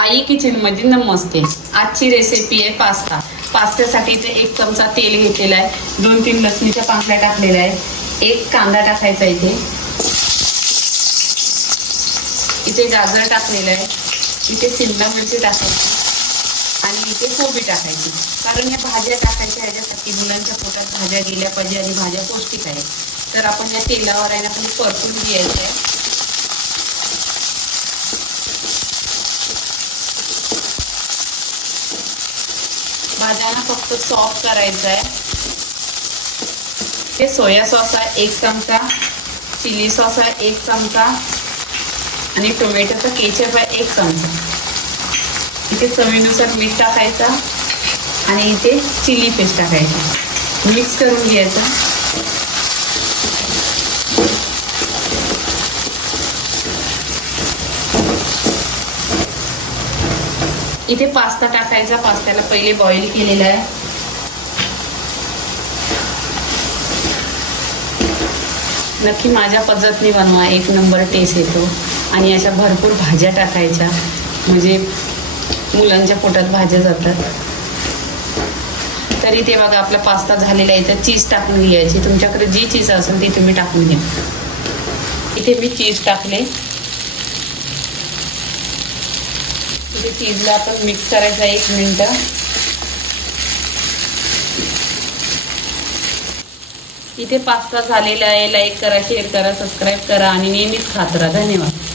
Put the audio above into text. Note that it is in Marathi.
आई किचनमध्ये नमस्ते. आजची रेसिपी आहे पास्ता पास्त्यासाठी इथे एक चमचा तेल घेतलेला आहे. दोन तीन लसणीच्या पांगल्या टाकलेल्या आहेत. एक कांदा टाकायचा इथे. इथे गाजर टाकलेलं आहे. इथे शिमला मिरची टाकायची. आणि इथे कोबी टाकायची. कारण या भाज्या टाकायच्या ह्याच्यासाठी मुलांच्या पोटात भाज्या गेल्या पाहिजे आणि भाज्या पौष्टिक आहेत. तर आपण या तेलावर आहे ना परतून घ्यायचं आहे. भाज्यांना फक्त सॉफ्ट करायचं आहे. हे सोया सॉस आहे एक चमचा. चिली सॉस आहे एक चमचा. आणि टोमॅटोचा केचप आहे एक चमचा. इथे चवीनुसार मीठ टाकायचा आणि इथे चिली पेस्ट टाकायची. मिक्स करून घ्यायचं. इथे पास्ता टाकायचा. पास्त्याला पहिले बॉईल केलेला आहे. नक्की माझ्या पद्धतीने बनवा. एक नंबर टेस्ट येतो. आणि अशा भरपूर भाज्या टाकायच्या. म्हणजे मुलांच्या पोटात भाज्या जातात. तरी ते बघा आपला पास्ता झालेला आहे. तर चीज टाकून घ्यायची. तुमच्याकडे जी चीज असेल ती तुम्ही टाकून घ्या. इथे मी चीज टाकले. इथे चीजला आपण मिक्स करायचा एक मिनटं. इथे पास्ता झालेला आहे. लाईक करा शेअर करा सबस्क्राईब करा आणि नेहमीच खात राहा. धन्यवाद.